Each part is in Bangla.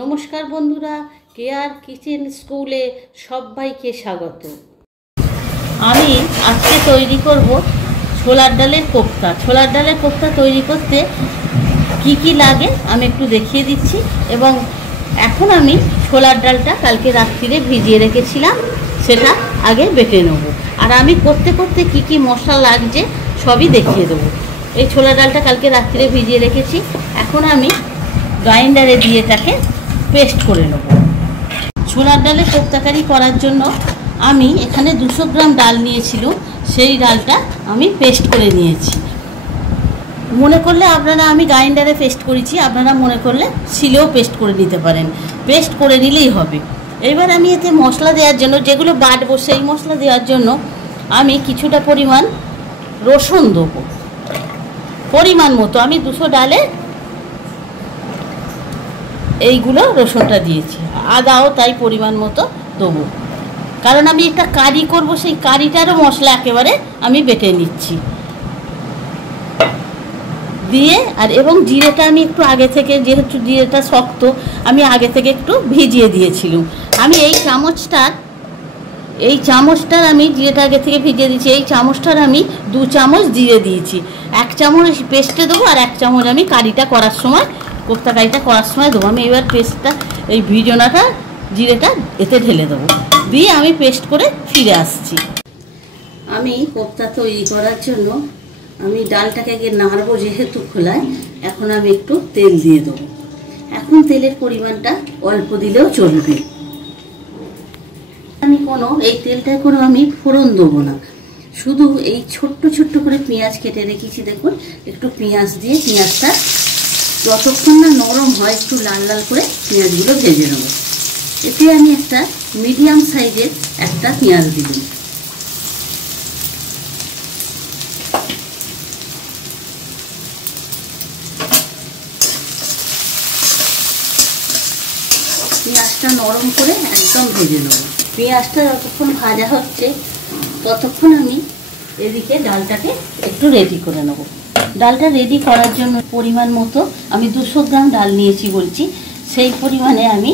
নমস্কার বন্ধুরা, কেয়ার কিচেন স্কুলে সবাইকে স্বাগত। আমি আজকে তৈরি করব ছোলার ডালের কোপ্তা। ছোলার ডালের কোপ্তা তৈরি করতে কি কি লাগে আমি একটু দেখিয়ে দিচ্ছি। এবং এখন আমি ছোলার ডালটা কালকে রাত্রিরে ভিজিয়ে রেখেছিলাম, সেটা আগে বেটে নেব। আর আমি করতে করতে কি কি মশলা লাগছে সবই দেখিয়ে দেবো। এই ছোলার ডালটা কালকে রাত্রিরে ভিজিয়ে রেখেছি, এখন আমি গ্রাইন্ডারে দিয়ে এটাকে পেস্ট করে নেব। ছোলার ডালের কোপ্তাকারি করার জন্য আমি এখানে 200 গ্রাম ডাল নিয়েছিলাম, সেই ডালটা আমি পেস্ট করে নিয়েছি। মনে করলে আপনারা, আমি গ্রাইন্ডারে পেস্ট করেছি, আপনারা মনে করলে শিলেও পেস্ট করে নিতে পারেন, পেস্ট করে নিলেই হবে। এবার আমি এতে মশলা দেওয়ার জন্য, যেগুলো বাটবো সেই মশলা দেওয়ার জন্য আমি কিছুটা পরিমাণ রসুন দেবো, পরিমাণ মতো। আমি 200 ডালে এইগুলো রসুনটা দিয়েছি, আদাও তাই পরিমাণ মতো দেবো, কারণ আমি একটা কারি করব, সেই কারিটারও মশলা একেবারে আমি বেটে নিচ্ছি দিয়ে। আর এবং জিরেটা আমি একটু আগে থেকে, যেহেতু জিরেটা শক্ত, আমি আগে থেকে একটু ভিজিয়ে দিয়েছিলাম। আমি এই চামচটার আমি জিরেটা আগে থেকে ভিজিয়ে দিয়েছি। এই চামচটার আমি 2 চামচ জিরে দিয়েছি। 1 চামচ পেস্টে দেবো, আর 1 চামচ আমি কারিটা করার সময়, কোপ্তা কারিটা করার সময় দেবো। আমি এবার পেস্টটা, এই ভিজনাটা, জিরেটা এতে ঢেলে দেবো, দিয়ে আমি পেস্ট করে ফিরে আসছি। আমি কোপ্তা তৈরি করার জন্য আমি ডালটাকে আগে নাড়বো, যেহেতু খোলায়। এখন আমি একটু তেল দিয়ে দেবো। এখন তেলের পরিমাণটা অল্প দিলেও চলবে। আমি এই তেলটায় কোনো আমি ফোড়ন দেবো না, শুধু এই ছোট্ট ছোট্ট করে পেঁয়াজ কেটে রেখেছি, দেখুন। একটু পেঁয়াজ দিয়ে পেঁয়াজটা যতক্ষণ না নরম হয়, একটু লাল লাল করে পেঁয়াজগুলো ভেজে নেব। এতে আমি একটা মিডিয়াম সাইজের একটা পেঁয়াজ দিলাম। পেঁয়াজটা নরম করে একদম ভেজে নেব। পেঁয়াজটা যতক্ষণ ভাজা হচ্ছে ততক্ষণ আমি এদিকে ডালটাকে একটু রেডি করে নেব। ডালটা রেডি করার জন্য পরিমাণ মতো, আমি 200 গ্রাম ডাল নিয়েছি বলছি, সেই পরিমাণে আমি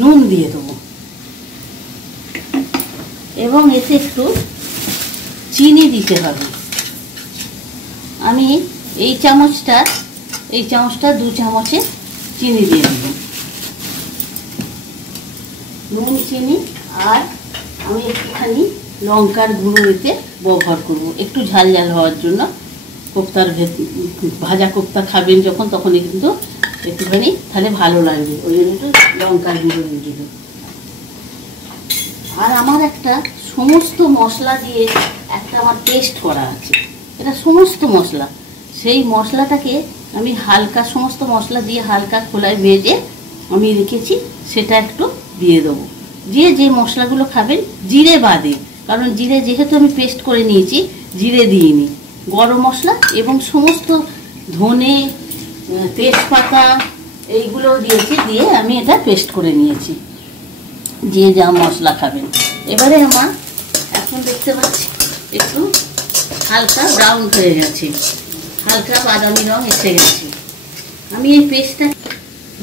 নুন দিয়ে দেবো। এবং এতে একটু চিনি দিতে হবে। আমি এই চামচটা 2 চামচে চিনি দিয়ে দেবো। নুন, চিনি, আর আমি একটুখানি লঙ্কার গুঁড়ো এতে ব্যবহার করব, একটু ঝাল ঝাল হওয়ার জন্য। কোপ্তার ভাজা কোপ্তা খাবেন যখন, তখনই কিন্তু একটুখানি তাহলে ভালো লাগবে, ওই জন্য একটু লঙ্কার গুঁড়ো দিয়ে দেবো। আর আমার একটা সমস্ত মশলা দিয়ে একটা আমার পেস্ট করা আছে, এটা সমস্ত মশলা। সেই মশলাটাকে আমি হালকা, সমস্ত মশলা দিয়ে হালকা খোলায় ভেজে আমি রেখেছি, সেটা একটু দিয়ে দেবো। যে মশলাগুলো খাবেন জিরে বাদে, কারণ জিরে যেহেতু আমি পেস্ট করে নিয়েছি, জিরে দিইনি। গরম মশলা এবং সমস্ত ধনে, তেজপাতা এইগুলোও দিয়েছি, দিয়ে আমি এটা পেস্ট করে নিয়েছি, যে যা মশলা খাবেন। এবারে আমার এখন দেখতে পাচ্ছি একটু হালকা ব্রাউন হয়ে গেছে, হালকা বাদামি রং এসে গেছে। আমি এই পেস্টটা,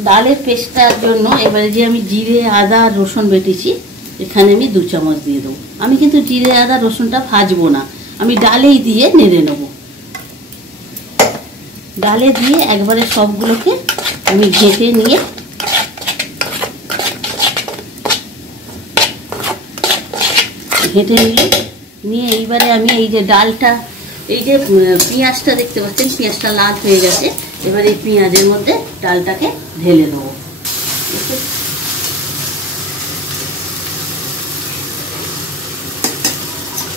ডালের পেস্টটার জন্য এবারে যে আমি জিরে, আদা, রসুন বেটেছি, এখানে আমি 2 চামচ দিয়ে দেবো। আমি কিন্তু জিরে, আদা, রসুনটা ভাজবো না, আমি ডালেই দিয়ে নেড়ে নেব। ডালে দিয়ে একবারে সবগুলোকে আমি ঘেঁটে নিয়ে এইবারে আমি এই যে ডালটা, এই যে পেঁয়াজটা দেখতে পাচ্ছেন, পেঁয়াজটা লাল হয়ে গেছে। এবার এই পেঁয়াজের মধ্যে ডালটাকে ঢেলে দেবো।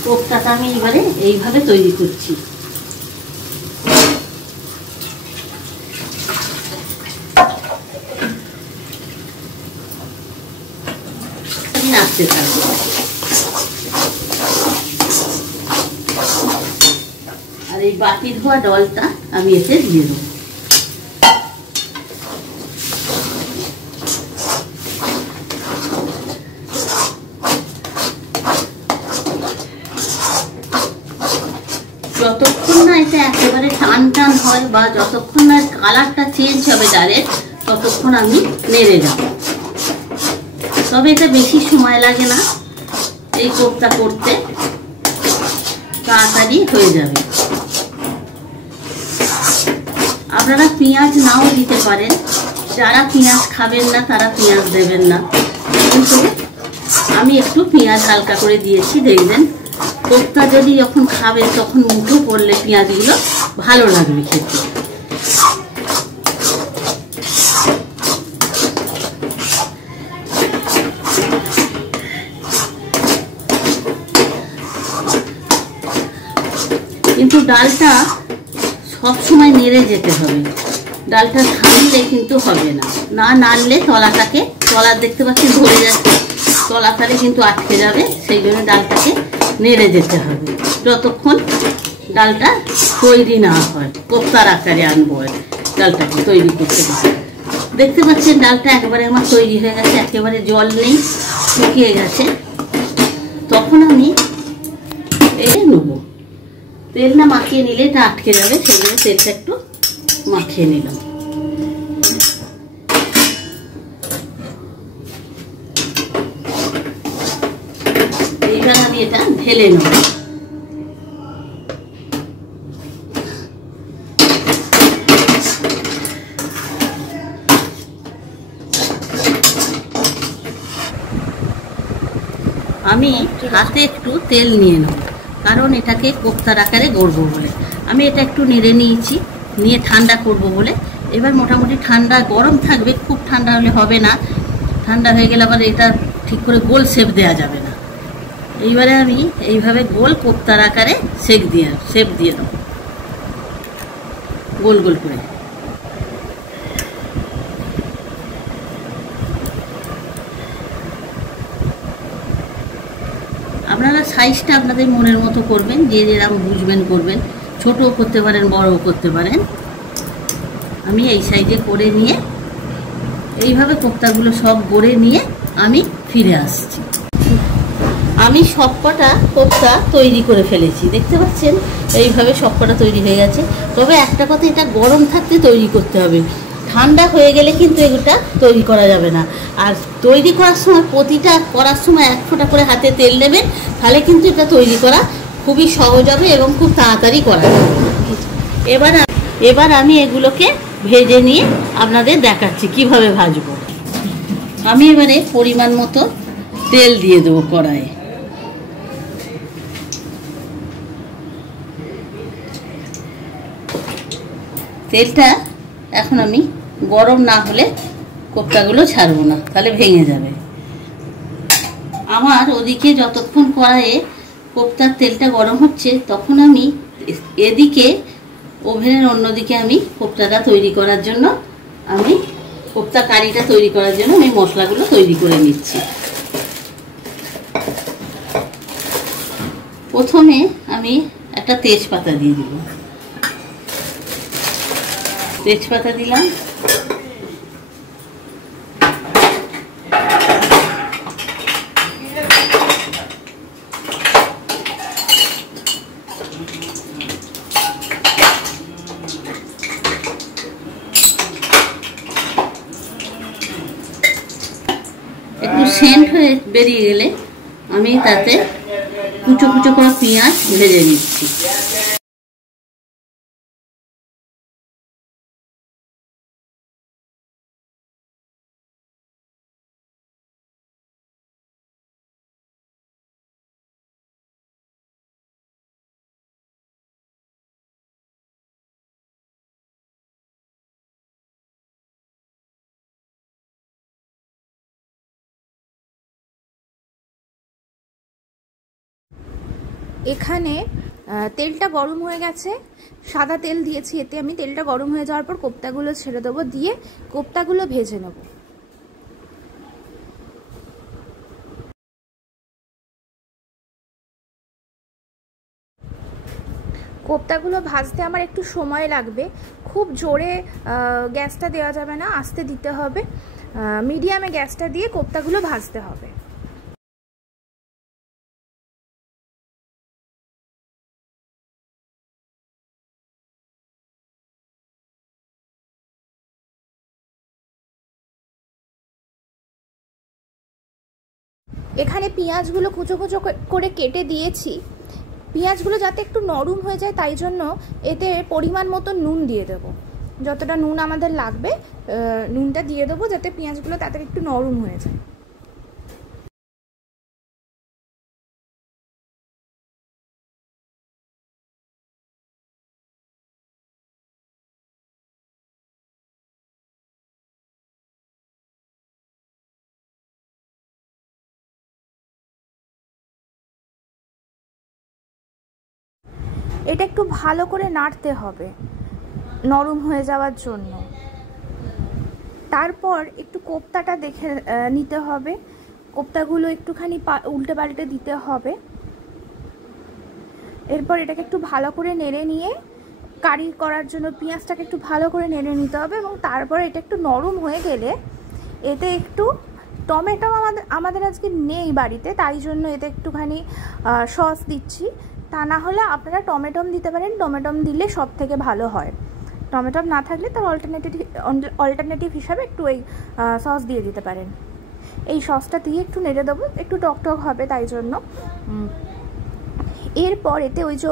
কোপ্তাটা আমি এবারে এইভাবে তৈরি করছি। নাড়তে থাকবো। আর এই বাটি ধোয়া ডালটা আমি এতে দিয়ে দেবো। যতক্ষণ না এটা একেবারে টান টান হয়, বা যতক্ষণ না কালারটা চেঞ্জ হবে ডালের, ততক্ষণ আমি নেড়ে যাব। তবে এটা বেশি সময় লাগে না, এই কোপ্তা করতে তাড়াতাড়ি হয়ে যাবে। আপনারা পেঁয়াজ নাও দিতে পারেন, যারা পেঁয়াজ খাবেন না তারা পেঁয়াজ দেবেন না, কিন্তু আমি একটু পেঁয়াজ হালকা করে দিয়েছি। দেখবেন কোপ্তা যদি যখন খাবেন তখন মুখে পড়লে পেঁয়াজগুলো ভালো লাগবে খেতে। কিন্তু ডালটা সব সময় নেড়ে যেতে হবে, ডালটা থামলে কিন্তু হবে না, না নাড়লে তলা দেখতে পাচ্ছি ধরে যাচ্ছে, তলাকারে কিন্তু আটকে যাবে। সেই জন্য ডালটাকে নেড়ে যেতে হবে যতক্ষণ ডালটা তৈরি না হয়। কোপ্তার আকারে আনবো ডালটাকে তৈরি করতে। দেখতে পাচ্ছেন ডালটা একেবারে আমার তৈরি হয়ে গেছে, একেবারে জল নেই, শুকিয়ে গেছে। তখন আমি এই নেব, তেল না মাখিয়ে নিলে এটা আটকে যাবে, সেই জন্য তেলটা একটু মাখিয়ে নিলাম। এইবার আমি এটা ঢেলে নেব। আমি হাতে একটু তেল নিয়ে নেব, কারণ এটাকে কোপ্তার আকারে গড়বো বলে। আমি এটা একটু নেড়ে নিয়েছি, নিয়ে ঠান্ডা করব বলে। এবার মোটামুটি ঠান্ডা, গরম থাকবে, খুব ঠান্ডা হলে হবে না, ঠান্ডা হয়ে গেলে আবার এটা ঠিক করে গোল শেপ দেওয়া যাবে না। এইবারে আমি এইভাবে গোল কোপ্তার আকারে শেপ দিয়ে দেবো, গোল গোল করে। আপনারা সাইজটা আপনাদের মনের মতো করবেন, যে যেরকম বুঝবেন করবেন, ছোটও করতে পারেন বড়ও করতে পারেন। আমি এই সাইজে করে নিয়ে এইভাবে কোপ্তাগুলো সব গড়ে নিয়ে আমি ফিরে আসছি। আমি সবকটা কোপ্তা তৈরি করে ফেলেছি, দেখতে পাচ্ছেন এইভাবে সবকটা তৈরি হয়ে গেছে। তবে একটা কথা, এটা গরম থাকতে তৈরি করতে হবে, ঠান্ডা হয়ে গেলে কিন্তু এগুলো তৈরি করা যাবে না। আর তৈরি করার সময়, প্রতিটা করার সময় এক ফোঁটা করে হাতে তেল দেবেন, তাহলে কিন্তু এটা তৈরি করা খুবই সহজ হবে এবং খুব তাড়াতাড়ি করা যাবে। এবার আমি এগুলোকে ভেজে নিয়ে আপনাদের দেখাচ্ছি কিভাবে ভাজবো। আমি এবারে পরিমাণ মতো তেল দিয়ে দেবো কড়াইয়ে। তেলটা এখন আমি গরম না হলে কোপ্তাগুলো ছাড়বো না, তাহলে ভেঙে যাবে। আমার ওদিকে যতক্ষণ কড়াইয়ে কোপ্তার তেলটা গরম হচ্ছে, তখন আমি এদিকে ওভেনের অন্যদিকে আমি কোপ্তাটা তৈরি করার জন্য, আমি কোপ্তা কারিটা তৈরি করার জন্য আমি মশলাগুলো তৈরি করে নিচ্ছি। প্রথমে আমি একটা তেজপাতা দিয়ে দিব, তেজপাতা দিলাম, একটু সেন্ট হয়ে বেরিয়ে গেলে আমি তাতে কুচো কুচো করে পেঁয়াজ ভেজে নিচ্ছি। এখানে তেলটা গরম হয়ে গেছে, সাদা তেল দিয়েছি এতে। আমি তেলটা গরম হয়ে যাওয়ার পর কোপ্তাগুলো ছেড়ে দেবো, দিয়ে কোপ্তাগুলো ভেজে নেব। কোপ্তাগুলো ভাজতে আমার একটু সময় লাগবে, খুব জোরে গ্যাসটা দেওয়া যাবে না, আস্তে দিতে হবে, মিডিয়ামে গ্যাসটা দিয়ে কোপ্তাগুলো ভাজতে হবে। এখানে পেঁয়াজগুলো কুচো কুচো করে কেটে দিয়েছি। পেঁয়াজগুলো যাতে একটু নরম হয়ে যায় তাই জন্য এতে পরিমাণ মতো নুন দিয়ে দেবো। যতটা নুন আমাদের লাগবে নুনটা দিয়ে দেবো, যাতে পেঁয়াজগুলো তাড়াতাড়ি একটু নরম হয়ে যায়। এটা একটু ভালো করে নাড়তে হবে নরম হয়ে যাওয়ার জন্য। তারপর একটু কোপ্তাটা দেখে নিতে হবে, কোপ্তাগুলো একটুখানি উল্টে পাল্টে দিতে হবে। এরপর এটাকে একটু ভালো করে নেড়ে নিয়ে কারি করার জন্য পেঁয়াজটাকে একটু ভালো করে নেড়ে নিতে হবে, এবং তারপর এটা একটু নরম হয়ে গেলে এতে একটু টমেটো আমাদের আজকে নেই বাড়িতে, তাই জন্য এতে একটুখানি সস দিচ্ছি। তা না হলে আপনারা টমেটম দিতে পারেন, টমেটম দিলে সব থেকে ভালো হয়। টমেটম না থাকলে তার অল্টারনেটিভ হিসাবে একটু এই সস দিয়ে দিতে পারেন। এই সসটা দিয়ে একটু নেড়ে দেবো, একটু টকটক হবে তাই জন্য। এরপর এতে ওই যে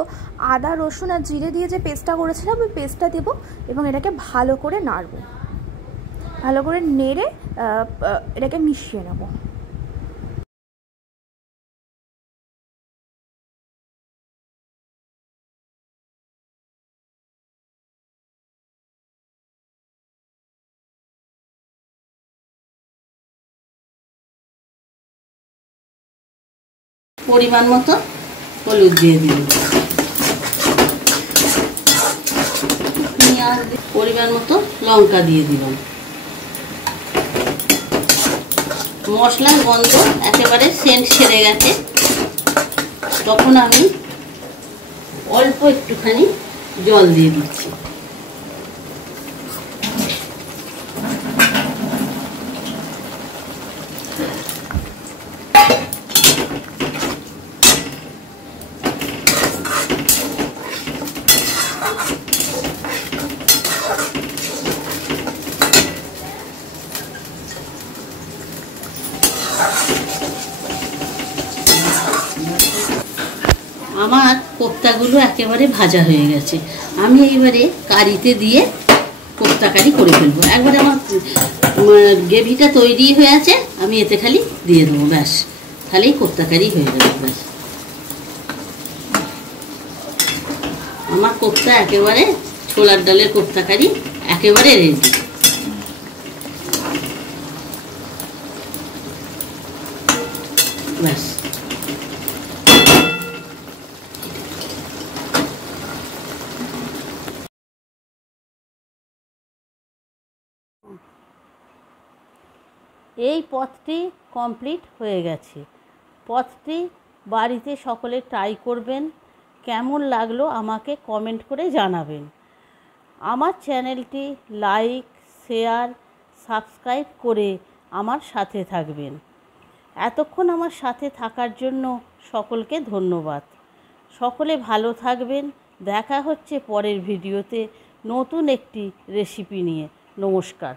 আদা রসুন আর জিরে দিয়ে যে পেস্টটা করেছিলাম ওই পেস্টটা দেবো, এবং এটাকে ভালো করে নাড়বো, ভালো করে নেড়ে এটাকে মিশিয়ে নেব। পরিমাণ মতো হলুদ দিয়ে দিন, পরিমাণ মতো লঙ্কা দিয়ে দিলাম। মশলার গন্ধ একেবারে সেন্ট ছেড়ে গেছে, তখন আমি অল্প একটুখানি জল দিয়ে দিচ্ছি। আমার কোপ্তাগুলো একেবারে ভাজা হয়ে গেছে, আমি এইবারে কারিতে দিয়ে কোপ্তা কারি করে ফেলবো। একবারে আমার গ্রেভিটা তৈরি হয়ে আছে, আমি এতে খালি দিয়ে দেবো, ব্যাস, তাহলেই কোপ্তা কারি হয়ে যাবে। ব্যাস, আমার কোপ্তা একেবারে ছোলার ডালের কোপ্তা কারি একেবারে রেডি। ব্যাস, এই পথটি কমপ্লিট হয়ে গেছে। পথটি বাড়িতে সকলে ট্রাই করবেন, কেমন লাগলো আমাকে কমেন্ট করে জানাবেন। আমার চ্যানেলটি লাইক, শেয়ার, সাবস্ক্রাইব করে আমার সাথে থাকবেন। এতক্ষণ আমার সাথে থাকার জন্য সকলকে ধন্যবাদ। সকলে ভালো থাকবেন। দেখা হচ্ছে পরের ভিডিওতে নতুন একটি রেসিপি নিয়ে। নমস্কার।